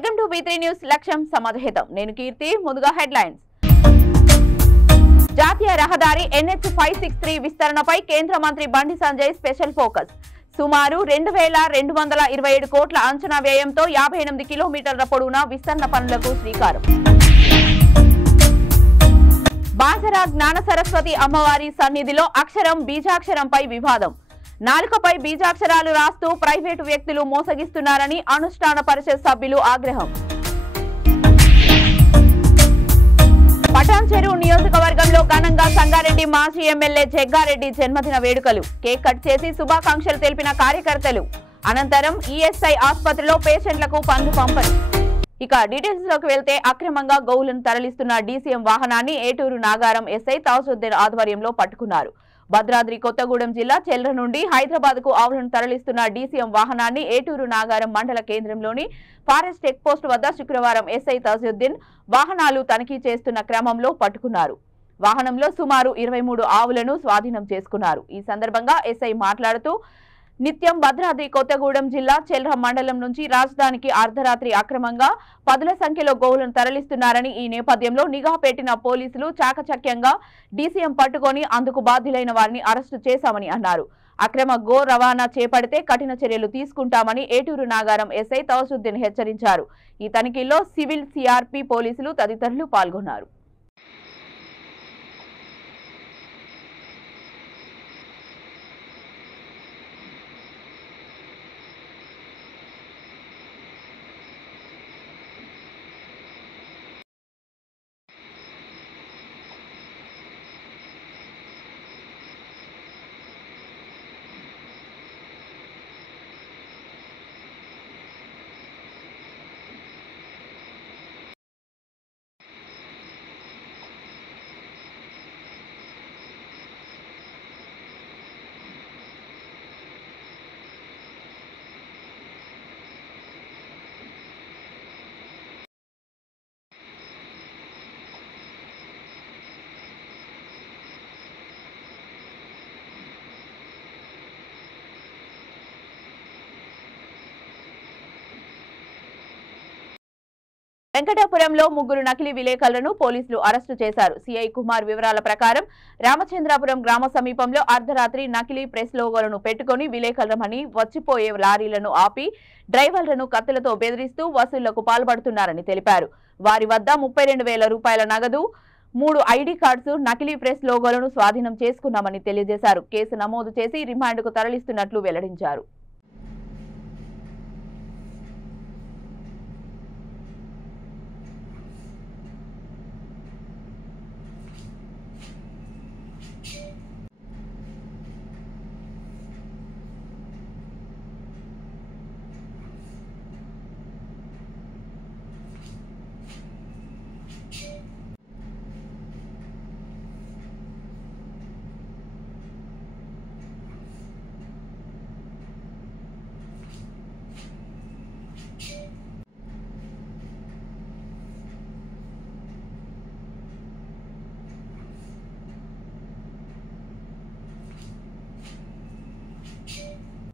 Welcome to B3 news లక్ష్యం సమాజహితం నేను కీర్తి ముందుగా హెడ్లైన్స్ జాతీయ రహదారి NH 563 విస్తరణపై కేంద్ర మంత్రి బండి సంజయ్ స్పెషల్ ఫోకస్ సుమారు 2227 కోట్ల అంచనా వ్యయంతో 58 కిలోమీటర్ల పొడవున విస్తరణ పనులకు శ్రీకారం బాసరా జ్ఞాన సరస్వతి అమ్మవారి సన్నిధిలో అక్షరం బీజాక్షరంపై వివాదం నాలుకపై బీజాక్షరాలు రాస్తూ ప్రైవేటు వ్యక్తులు మోసగిస్తున్నారని అనుష్ఠాన పరిషత్ సభ్యులు ఆగ్రహం పటాన్ చెరువు నియోజకవర్గంలో ఘనంగా సంగారెడ్డి మాజీ ఎమ్మెల్యే జగ్గారెడ్డి జన్మదిన వేడుకలు కేక్ కట్ చేసి శుభాకాంక్షలు తెలిపిన కార్యకర్తలు అనంతరం ESI ఆసుపత్రిలో పేషెంట్లకు పండ్లు పంపిణీ ఇక డీటెయిల్స్ లోకి వెళ్తే అక్రమంగా గోవులను తరలిస్తున్న DCM వాహనాన్ని ఏటూరు నాగారం SI తాజుద్దీన్ ఆధ్వర్యంలో పట్టుకున్నారు భద్రాద్రి కొత్తగూడెం జిల్లా చెల్ర నుండి హైదరాబాద్ కు ఆవులను తరలిస్తున్న DCM వాహనాన్ని ఏటూరు నాగారం మండల కేంద్రంలోని ఫారెస్ట్ చెక్ పోస్ట్ వద్ద శుక్రవారం SI తాజుద్దీన్ వాహనాలు తనిఖీ చేస్తున్న క్రమంలో పట్టుకున్నారు వాహనంలో సుమారు 23 ఆవులను స్వాధీనం చేసుకున్నారు ఈ సందర్భంగా SI మాట్లాడుతూ నిత్యం భద్రాద్రి కొత్తగూడెం జిల్లా చెల్ర మండలం నుంచి రాజధానికి అర్ధరాత్రి అక్రమంగా పదుల సంఖ్యలో గోవులను తరలిస్తున్నారని ఈ నేపథ్యంలో నిఘా పెట్టిన పోలీసులు చాకచక్యంగా DCM పట్టుకొని అందుకు బాధ్యులైన వారిని అరెస్టు చేశామని అన్నారు అక్రమ గో రవాణా చేపడితే కఠిన చర్యలు తీసుకుంటామని ఏటూరు నాగారం SI తాజుద్దీన్ హెచ్చరించారు ఈ తనిఖీల్లో సివిల్ CRP పోలీసులు తదితరులు పాల్గొన్నారు వెంకటాపురంలో ముగ్గురు నకిలీ విలేకరులను పోలీసులు అరెస్టు చేశారు సిఐ కుమార్ వివరాల ప్రకారం రామచంద్రాపురం గ్రామ సమీపంలో అర్ధరాత్రి నకిలీ ప్రెస్ లోగోలను పెట్టుకుని విలేకరులమని వచ్చిపోయే లారీలను ఆపి డ్రైవర్లను కత్తులతో బెదిరిస్తూ వసూళ్లకు పాల్పడుతున్నారని తెలిపారు వారి వద్ద 32,000 రూపాయల నగదు 3 ID కార్డ్స్ నకిలీ ప్రెస్ లోగోలను స్వాధీనం చేసుకున్నామని తెలియజేశారు కేసు నమోదు చేసి రిమాండ్కు తరలిస్తున్నట్లు వెల్లడించారు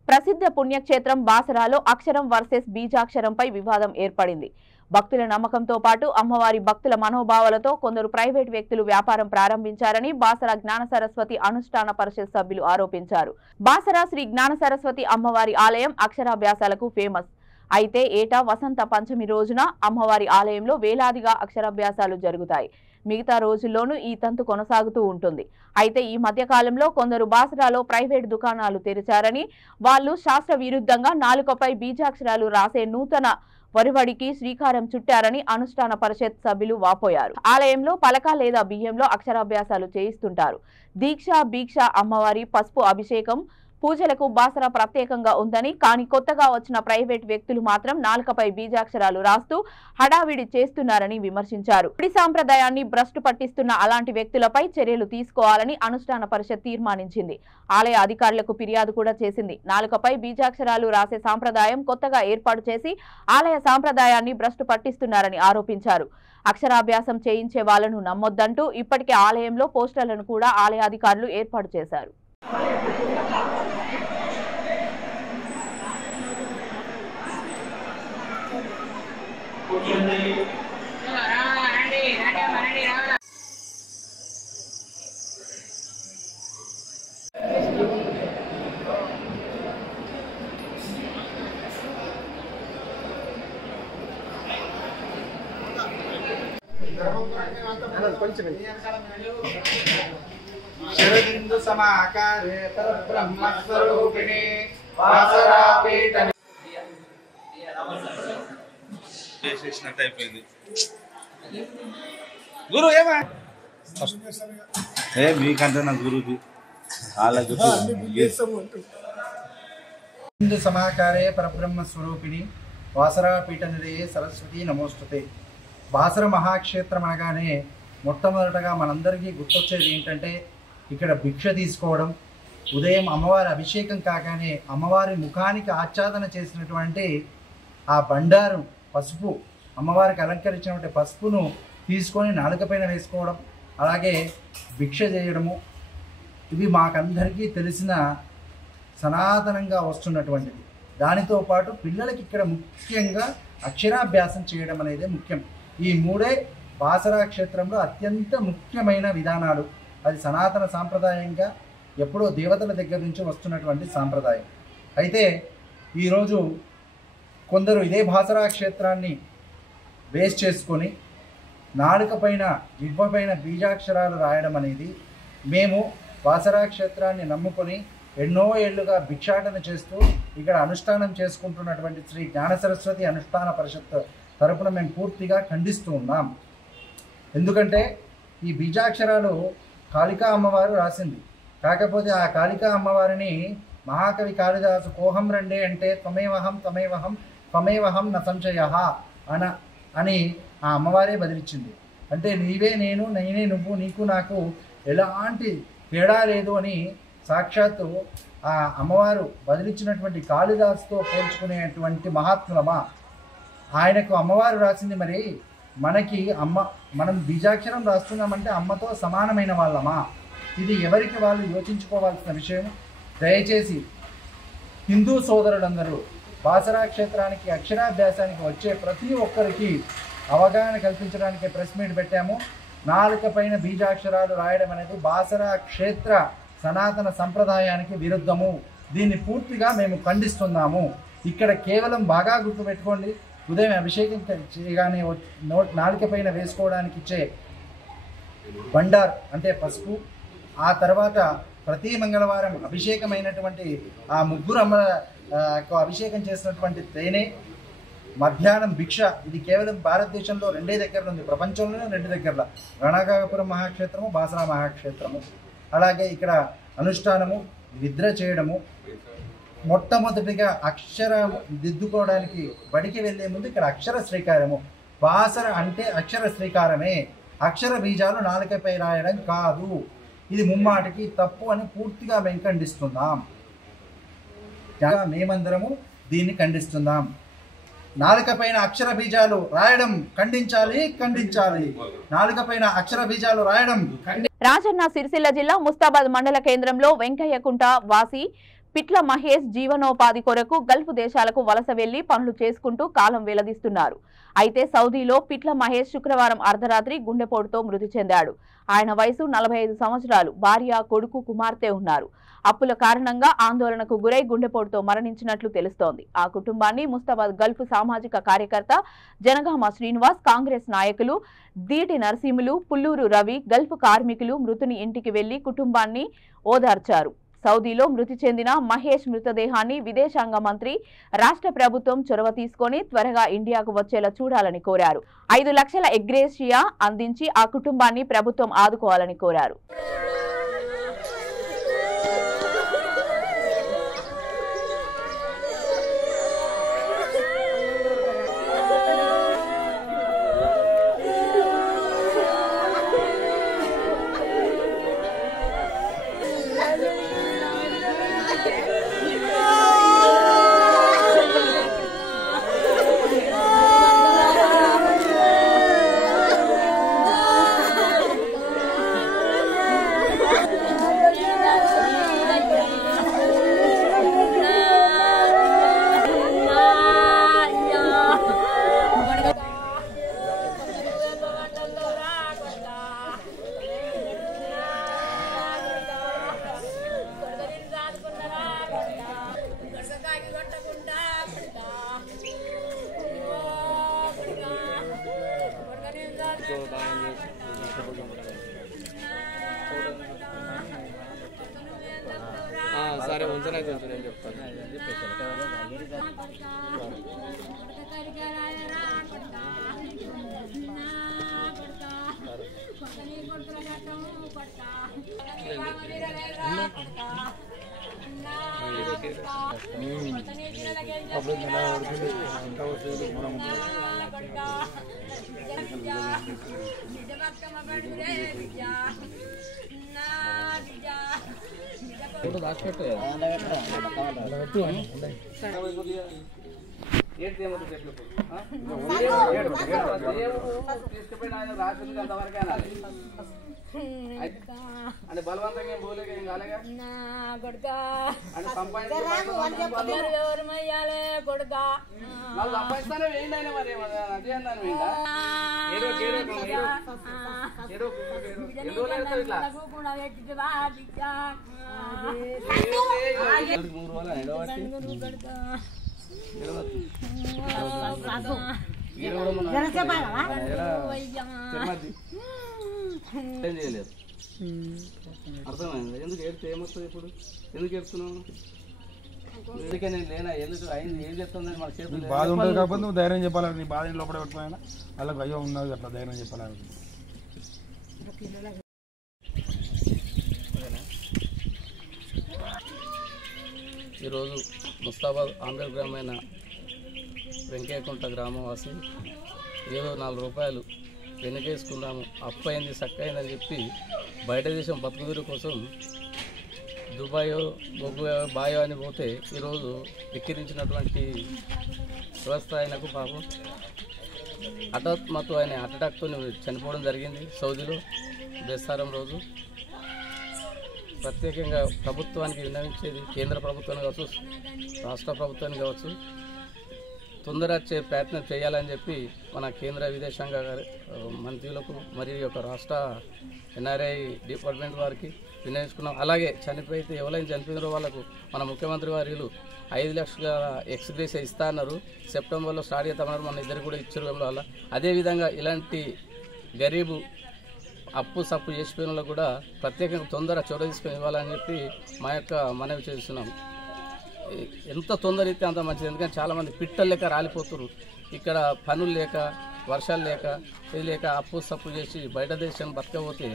ప్రసిద్ధ పుణ్యక్షేత్రం బాసరాలో అక్షరం వర్సెస్ బీజాక్షరంపై వివాదం ఏర్పడింది భక్తుల నమ్మకంతో పాటు అమ్మవారి భక్తుల మనోభావాలతో కొందరు ప్రైవేట్ వ్యక్తులు వ్యాపారం ప్రారంభించారని బాసరా జ్ఞాన సరస్వతి అనుష్ఠాన పరిషత్ సభ్యులు ఆరోపించారు బాసరా శ్రీ జ్ఞాన సరస్వతి అమ్మవారి ఆలయం అక్షరాభ్యాసాలకు ఫేమస్ అయితే ఏటా వసంత పంచమి రోజున అమ్మవారి ఆలయంలో వేలాదిగా అక్షరాభ్యాసాలు జరుగుతాయి మిగతా రోజుల్లోనూ ఈ తంతు కొనసాగుతూ ఉంటుంది అయితే ఈ మధ్య కాలంలో కొందరు బాసరాలో ప్రైవేట్ దుకాణాలు తెరిచారని వాళ్ళు శాస్త్ర విరుద్ధంగా నాలుకపై బీజాక్షరాలు రాసే నూతన వరివడికి శ్రీకారం చుట్టారని అనుష్ఠాన పరిషత్ సభ్యులు వాపోయారు ఆలయంలో పలక లేదా బియ్యంలో అక్షరాభ్యాసాలు చేయిస్తుంటారు దీక్ష భీక్ష అమ్మవారి పసుపు అభిషేకం పూజలకు బాసరా ప్రత్యేకంగా ఉందని కానీ కొత్తగా వచ్చిన ప్రైవేట్ వ్యక్తులు మాత్రం నాలుకపై బీజాక్షరాలు రాస్తూ హడావిడి చేస్తున్నారని విమర్శించారు గుడి సాంప్రదాయాన్ని భ్రష్టు పట్టిస్తున్న అలాంటి వ్యక్తులపై చర్యలు తీసుకోవాలని అనుష్ఠాన పరిషత్ తీర్మానించింది ఆలయ అధికారులకు ఫిర్యాదు కూడా చేసింది నాలుకపై బీజాక్షరాలు రాసే సాంప్రదాయం కొత్తగా ఏర్పాటు చేసి ఆలయ సాంప్రదాయాన్ని భ్రష్టు పట్టిస్తున్నారని ఆరోపించారు అక్షరాభ్యాసం చేయించే వాళ్లను నమ్మొద్దంటూ ఇప్పటికే ఆలయంలో పోస్టర్లను కూడా ఆలయ అధికారులు ఏర్పాటు చేశారు శరదిందు సమాకారే పరబ్రహ్మస్వరూపిణి వాసరాపీఠ చేసినట్టు అయిపోయింది. గురు ఏమా మీకంటే నా గురుజీ హిందూ సమాకారే పరబ్రహ్మస్వరూపిణి వాసరాపీఠ నిలయే సరస్వతి నమోస్తుతే. బాసర మహాక్షేత్రం అనగానే మొట్టమొదటగా మనందరికీ గుర్తొచ్చేది ఏంటంటే ఇక్కడ భిక్ష తీసుకోవడం, ఉదయం అమ్మవారి అభిషేకం కాగానే అమ్మవారి ముఖానికి ఆచ్ఛాదన చేసినటువంటి ఆ బండారం పసుపు, అమ్మవారికి అలంకరించినటువంటి పసుపును తీసుకొని నాలుకపైన వేసుకోవడం, అలాగే భిక్ష చేయడము, ఇవి మాకందరికీ తెలిసిన సనాతనంగా వస్తున్నటువంటిది. దానితో పాటు పిల్లలకి ఇక్కడ ముఖ్యంగా అక్షరాభ్యాసం చేయడం అనేది ముఖ్యం. ఈ మూడే బాసరా క్షేత్రంలో అత్యంత ముఖ్యమైన విధానాలు. అది సనాతన సాంప్రదాయంగా ఎప్పుడో దేవతల దగ్గర నుంచి వస్తున్నటువంటి సాంప్రదాయం. అయితే ఈరోజు కొందరు ఇదే బాసరా క్షేత్రాన్ని బేస్ చేసుకొని నాలుక పైన జిహ్వ పైన బీజాక్షరాలు రాయడం అనేది, మేము బాసరా క్షేత్రాన్ని నమ్ముకొని ఎన్నో ఏళ్లుగా భిక్షాటన చేస్తూ ఇక్కడ అనుష్ఠానం చేసుకుంటున్నటువంటి శ్రీ జ్ఞాన సరస్వతి అనుష్ఠాన పరిషత్ తరపున మేము పూర్తిగా ఖండిస్తూ ఉన్నాం. ఎందుకంటే ఈ బీజాక్షరాలు కాళికా అమ్మవారు రాసింది. కాకపోతే ఆ కాళికా అమ్మవారిని మహాకవి కాళిదాసు కోహం రండే అంటే త్వమేవహం త్వమేవహం త్వమేవహం న సంశయః అని ఆ అమ్మవారే బదిలిచ్చింది. అంటే నీవే నేను, నేనే నువ్వు, నీకు నాకు ఎలాంటి తేడా లేదు అని సాక్షాత్తు ఆ అమ్మవారు బదిలిచ్చినటువంటి కాళిదాసుతో పోల్చుకునేటువంటి మహాత్ములమా? ఆయనకు అమ్మవారు రాసింది, మరి మనకి మనం బీజాక్షరం రాస్తున్నామంటే అమ్మతో సమానమైన వాళ్ళమా? ఇది ఎవరికి వాళ్ళు యోచించుకోవాల్సిన విషయం. దయచేసి హిందూ సోదరులందరూ బాసరా క్షేత్రానికి అక్షరాభ్యాసానికి వచ్చే ప్రతి ఒక్కరికి అవగాహన కల్పించడానికి ప్రెస్ మీట్ పెట్టాము. నాలుక పైన బీజాక్షరాలు రాయడం అనేది బాసరా క్షేత్ర సనాతన సంప్రదాయానికి విరుద్ధము. దీన్ని పూర్తిగా మేము ఖండిస్తున్నాము. ఇక్కడ కేవలం బాగా గుర్తుపెట్టుకోండి, ఉదయం అభిషేకం చేయగానే నాలుక పైన వేసుకోవడానికి ఇచ్చే బండార్ అంటే పసుపు, ఆ తర్వాత ప్రతి మంగళవారం అభిషేకమైనటువంటి ఆ ముగ్గురు అభిషేకం చేసినటువంటి తేనె, మధ్యాహ్నం భిక్ష. ఇది కేవలం భారతదేశంలో 2 దగ్గరలో ఉంది, ప్రపంచంలోనే 2 దగ్గరలో, రణాగాపురం మహాక్షేత్రము, బాసరా మహాక్షేత్రము. అలాగే ఇక్కడ అనుష్ఠానము, నిద్ర చేయడము, మొట్టమొదటిగా అక్షరం దిద్దుకోవడానికి బడికి వెళ్ళే ముందు ఇక్కడ అక్షర శ్రీకారము. బాసర అంటే అక్షర శ్రీకారమే, అక్షర బీజాలు నాలుకపై రాయడం కాదు. ఇది ముమ్మాటికి తప్పు అని పూర్తిగా మేము ఖండిస్తున్నాం. మేమందరము దీన్ని ఖండిస్తున్నాం. నాలుక పైన అక్షర బీజాలు రాయడం ఖండించాలి, ఖండించాలి. నాలుక పైన అక్షర బీజాలు రాయడం. రాజన్న సిరిసిల్ల జిల్లా ముస్తాబాద్ మండల కేంద్రంలో వెంకయ్యకుంట వాసి పిట్ల మహేష్ జీవనోపాధి కొరకు గల్ఫ్ దేశాలకు వలస వెళ్లి పనులు చేసుకుంటూ కాలం వెల్లదీస్తున్నారు. అయితే సౌదీలో పిట్ల మహేష్ శుక్రవారం అర్ధరాత్రి గుండెపోటుతో మృతి చెందాడు. ఆయన వయసు 45 సంవత్సరాలు. భార్య, కొడుకు, కుమార్తె ఉన్నారు. అప్పుల కారణంగా ఆందోళనకు గురై గుండెపోటుతో మరణించినట్లు తెలుస్తోంది. ఆ కుటుంబాన్ని ముస్తాబాద్ గల్ఫ్ సామాజిక కార్యకర్త జనగామ శ్రీనివాస్, కాంగ్రెస్ నాయకులు దీటి నరసింహులు, పుల్లూరు రవి, గల్ఫ్ కార్మికులు మృతుని ఇంటికి వెళ్లి కుటుంబాన్ని ఓదార్చారు. సౌదీలో మృతి చెందిన మహేష్ మృతదేహాన్ని విదేశాంగ మంత్రి రాష్ట్ర ప్రభుత్వం చొరవ తీసుకొని త్వరగా ఇండియాకు వచ్చేలా చూడాలని కోరారు. 5 లక్షల ఎగ్రేషియా అందించి ఆ కుటుంబాన్ని ప్రభుత్వం ఆదుకోవాలని కోరారు. సరే ఉంచనైతే ఉంచు నేను చెప్తాను. అంటే బలవంతంగా ఏం పోలేక ఏం కాలేగా అంటే సంపాదిస్తానే వేయండి అయినా మరి అదే అన్నాను వేయండా ఏం చేయలేదు. అర్థమైంది. ఎందుకు ఏడుపు ఏమొస్తుంది ఇప్పుడు? ఎందుకు ఏడుస్తున్నావు? ఎందుకే నేను లేనా? ఎందుకు అయింది? ఏం చెప్తుందని మన చేతులు బాధ ఉంటుంది కాకపోతే నువ్వు ధైర్యం చెప్పాలి. నీ బాధ లోపల పెట్టుకున్నా వాళ్ళకి అయ్యో ఉన్నది అట్లా ధైర్యం చెప్పాలి. ఈరోజు ముస్తాబాద్ ఆంధ్ర గ్రామైన వెంకయ్యకుంట గ్రామవాసి ఏదో 4 రూపాయలు వెనకేసుకున్నాము, అప్పు అయింది సక్కయిందని చెప్పి బయట దేశం బతుకుదురు కోసం దుబాయో బాయో అని పోతే ఈరోజు ఎక్కిరించినటువంటి వ్యవస్థ ఆయనకు పాపం హఠాత్మతు ఆయన హార్ట్ అటాక్తో చనిపోవడం జరిగింది సౌదీలో బేస్తారం రోజు. ప్రత్యేకంగా ప్రభుత్వానికి విన్నవించేది కేంద్ర ప్రభుత్వాన్ని కావచ్చు, రాష్ట్ర ప్రభుత్వాన్ని కావచ్చు, తొందర ప్రయత్నం చేయాలని చెప్పి మన కేంద్ర విదేశాంగ మంత్రులకు మరియు యొక్క రాష్ట్ర ఎన్ఆర్ఐ డిపార్ట్మెంట్ వారికి విన్నవించుకున్నాం. అలాగే చనిపోయితే ఎవరైనా చనిపోయినారో వాళ్ళకు మన ముఖ్యమంత్రి వారిలు 5 లక్షల ఎక్స్గ్రేస్ ఇస్తా అన్నారు. సెప్టెంబర్లో స్టార్ట్ చేస్తామన్నారు. మన ఇద్దరు కూడా ఇచ్చారు వల్ల. అదేవిధంగా ఇలాంటి గరీబు అప్పు సప్పు చేసిపోయిన వాళ్ళకు కూడా ప్రత్యేకంగా తొందర చొరవ తీసుకొని ఇవ్వాలని చెప్పి మా యొక్క మనవి చేస్తున్నాం. ఎంత తొందర ఇస్తే అంత మంచిది. ఎందుకంటే చాలామంది పిట్టలు లేక రాలిపోతున్నారు. ఇక్కడ పనులు లేక, వర్షాలు లేక, ఇది లేక అప్పు సప్పు చేసి బయట దేశం బతకపోతే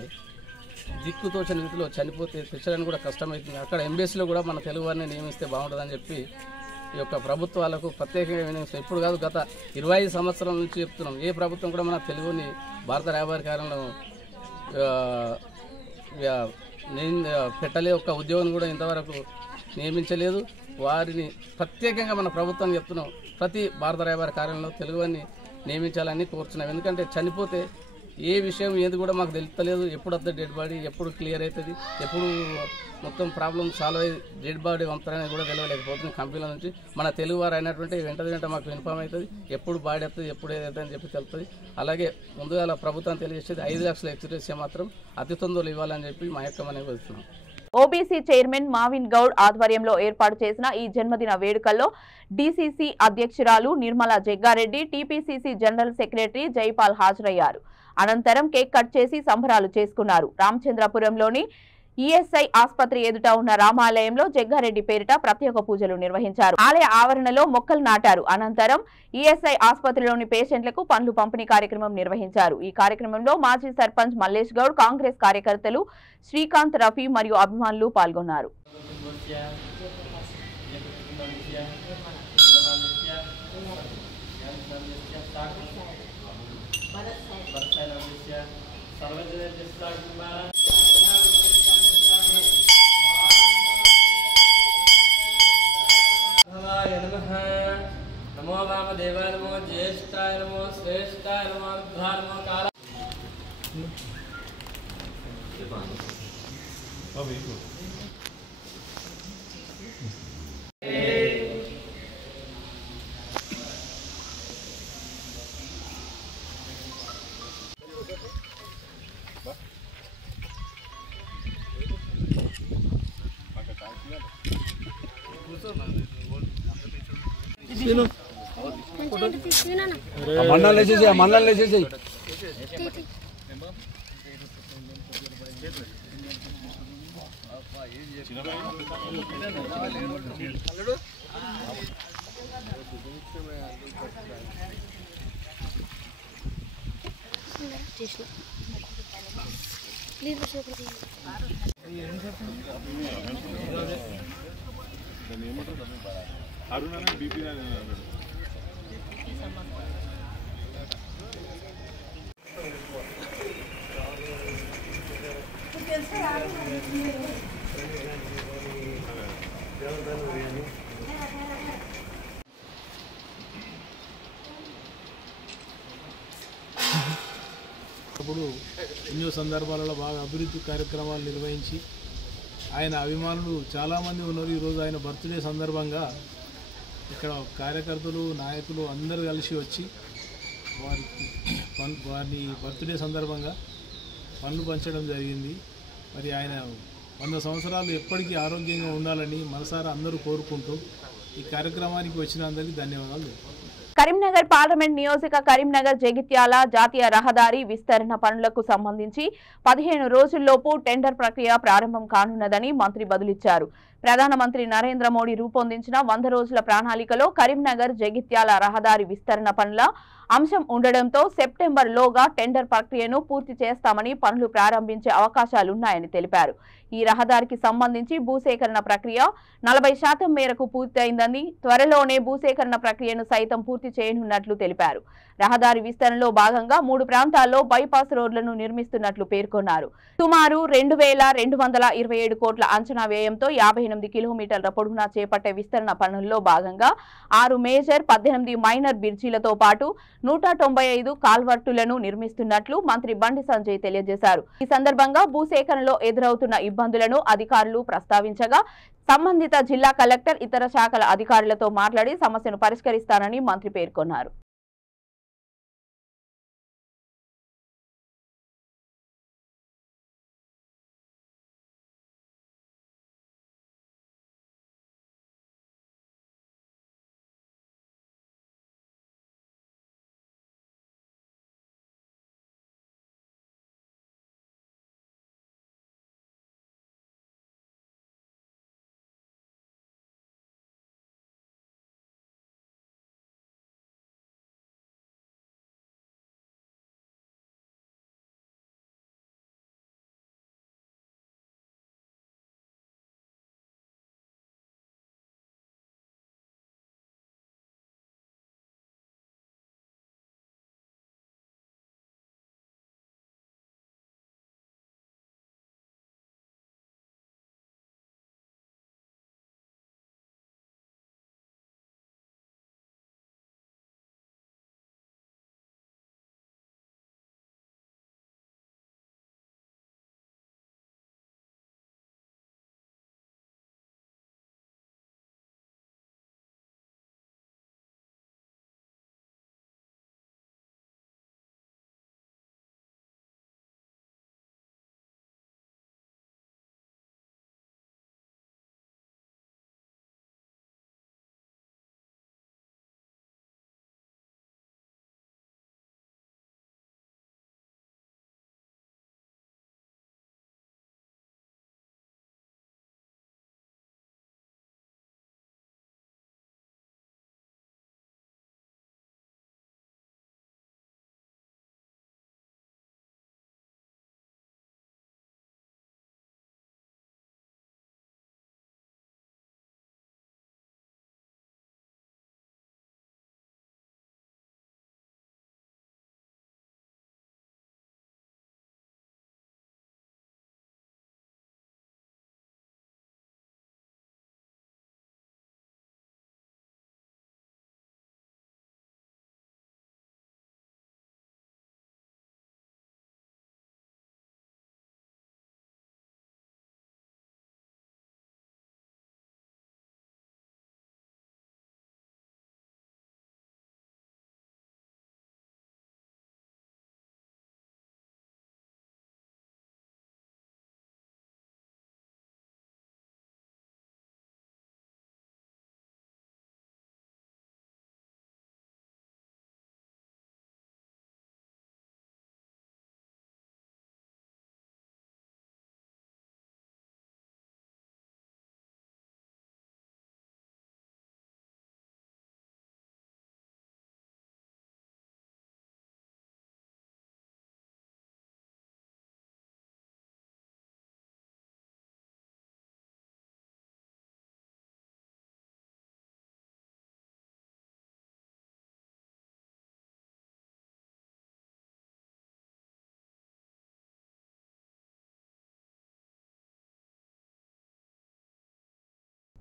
దిక్కుతోచిన రీతిలో చనిపోతే తెచ్చడానికి కూడా కష్టమవుతుంది. అక్కడ ఎంబీసీలో కూడా మన తెలుగు వారిని నియమిస్తే బాగుంటుందని చెప్పి ఈ యొక్క ప్రభుత్వాలకు ప్రత్యేకంగా వినియోగిస్తాం. ఇప్పుడు కాదు, గత 25 సంవత్సరాల నుంచి చెప్తున్నాం. ఏ ప్రభుత్వం కూడా మన తెలుగుని భారత రాయబారి కార్యంలో పెట్టలే. ఒక్క ఉద్యోగం కూడా ఇంతవరకు నియమించలేదు. వారిని ప్రత్యేకంగా మన ప్రభుత్వాన్ని చెప్తున్నాం. ప్రతి భారత రాయబారి కార్యాలయంలో తెలుగుని నియమించాలని కోరుతున్నాం. ఎందుకంటే చనిపోతే ఏ విషయం ఏది కూడా మాకు తెలుస్తలేదు. ఎప్పుడు వద్ద డెడ్ బాడీ ఎప్పుడు క్లియర్ అవుతుంది, ఎప్పుడు మొత్తం ప్రాబ్లం సాల్వ్ అయ్యి డెడ్ బాడీ పంపుతారని కూడా తెలియలేకపోతుంది. కంపెనీల నుంచి మన తెలుగు వారు అయినటువంటి వెంట మాకు ఇన్ఫామ్ అవుతుంది. ఎప్పుడు బాడీ వస్తుంది, ఎప్పుడు ఏదైతే అని చెప్పి తెలుస్తుంది. అలాగే ముందుగా ప్రభుత్వం తెలియజేసేది 5 లక్షల ఎక్స్గ్రేస్ మాత్రం అతి తొందరలో ఇవ్వాలని చెప్పి మా యొక్క మనం కోరుతున్నాం. ఓబీసీ చైర్మన్ మావిన్ గౌడ్ ఆధ్వర్యంలో ఏర్పాటు చేసిన ఈ జన్మదిన వేడుకల్లో డీసీసీ అధ్యక్షురాలు Nirmala Jaggareddy, TPCC general secretary Jaipal హాజరయ్యారు. అనంతరం కేక్ కట్ చేసి సంబరాలు చేసుకున్నారు. రామచంద్రపురంలోని ఈఎస్ఐ ఆసుపత్రి ఎదుట ఉన్న రామాలయంలో జగ్గారెడ్డి పేరిట ప్రత్యేక పూజలు నిర్వహించారు. ఆలయ ఆవరణలో మొక్కలు నాటారు. అనంతరం ఈఎస్ఐ ఆసుపత్రిలోని పేషెంట్లకు పండ్లు పంపిణీ కార్యక్రమం నిర్వహించారు. ఈ కార్యక్రమంలో మాజీ సర్పంచ్ మల్లేష్ గౌడ్, కాంగ్రెస్ కార్యకర్తలు శ్రీకాంత్, రఫీ మరియు అభిమానులు పాల్గొన్నారు. नमो वामदेवाय नमो ज्येष्ठाय नमो श्रेष्ठाय नमो उद्धार नमो काल మండలం వేసేసి అప్పుడు ఎన్నో సందర్భాలలో బాగా అభివృద్ధి కార్యక్రమాలు నిర్వహించి ఆయన అభిమానులు చాలామంది ఉన్నారు. ఈరోజు ఆయన బర్త్డే సందర్భంగా ఇక్కడ కార్యకర్తలు నాయకులు అందరూ కలిసి వచ్చి వారిని బర్త్డే సందర్భంగా పండ్లు పంచడం జరిగింది. మరి ఆయన 100 సంవత్సరాలు ఎప్పటికీ ఆరోగ్యంగా ఉండాలని మనసారా అందరూ కోరుకుంటూ ఈ కార్యక్రమానికి వచ్చిన అందరికీ ధన్యవాదాలు. కరీంనగర్ పార్లమెంట్ నియోజక కరీంనగర్ జగిత్యాల జాతీయ రహదారి విస్తరణ పనులకు సంబంధించి 15 రోజుల్లోపు టెండర్ ప్రక్రియ ప్రారంభం కానున్నదని మంత్రి బదులిచ్చారు. ప్రధానమంత్రి నరేంద్ర మోడీ రూపొందించిన 100 రోజుల ప్రణాళికలో కరీంనగర్ జగిత్యాల రహదారి విస్తరణ పనుల అంశం ఉండడంతో సెప్టెంబర్లోగా టెండర్ ప్రక్రియను పూర్తి చేస్తామని పనులు ప్రారంభించే అవకాశాలున్నాయని తెలిపారు. ఈ రహదారికి సంబంధించి భూసేకరణ ప్రక్రియ 40% మేరకు పూర్తయిందని, త్వరలోనే భూసేకరణ ప్రక్రియను సైతం పూర్తి చేయనున్నట్లు తెలిపారు. రహదారి విస్తరణలో భాగంగా 3 ప్రాంతాల్లో బైపాస్ రోడ్లను నిర్మిస్తున్నట్లు పేర్కొన్నారు. సుమారు 2227 కోట్ల అంచనా వ్యయంతో 58 కిలోమీటర్ల పొడవునా చేపట్టే విస్తరణ పనుల్లో భాగంగా 6 మేజర్ 18 మైనర్ బ్రిడ్జీలతో పాటు 195 కాల్వర్టులను నిర్మిస్తున్నట్లు మంత్రి బండి సంజయ్ తెలియజేశారు. ఈ సందర్భంగా భూసేకరణలో ఎదురవుతున్న ఇబ్బందులను అధికారులు ప్రస్తావించగా సంబంధిత జిల్లా కలెక్టర్ ఇతర శాఖల అధికారులతో మాట్లాడి సమస్యను పరిష్కరిస్తానని మంత్రి పేర్కొన్నారు.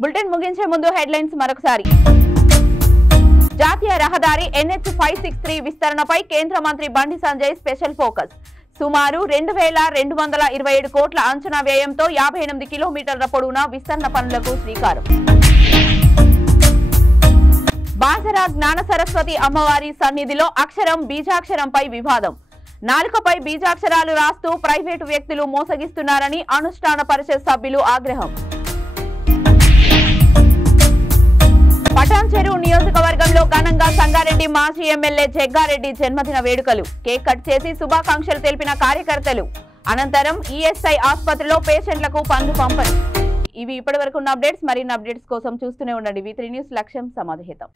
బులెటిన్ ముగించే ముందు హెడ్లైన్స్ మరొకసారి. జాతీయ రహదారి NH 563 విస్తరణపై కేంద్ర మంత్రి బండి సంజయ్ స్పెషల్ ఫోకస్. సుమారు 2227 కోట్ల అంచనా వ్యయంతో 58 కిలోమీటర్ల పొడవున విస్తరణ పనులకు శ్రీకారం. బాసరా జ్ఞాన సరస్వతి అమ్మవారి సన్నిధిలో అక్షరం బీజాక్షరంపై వివాదం. నాలుకపై బీజాక్షరాలు రాస్తూ ప్రైవేటు వ్యక్తులు మోసగిస్తున్నారని అనుష్ఠాన పరిషత్ సభ్యులు ఆగ్రహం. పటాన్ చెరువు నియోజకవర్గంలో ఘనంగా సంగారెడ్డి మాజీ ఎమ్మెల్యే జగ్గారెడ్డి జన్మదిన వేడుకలు. కేక్ కట్ చేసి శుభాకాంక్షలు తెలిపిన కార్యకర్తలు. అనంతరం ESI ఆసుపత్రిలో పేషెంట్లకు పండ్లు పంపడం. ఇవి ఇప్పటివరకు ఉన్న అప్డేట్స్. మరిన్ని అప్డేట్స్ కోసం చూస్తూనే ఉండండి V3 న్యూస్. లక్ష్యం సమాధేతం.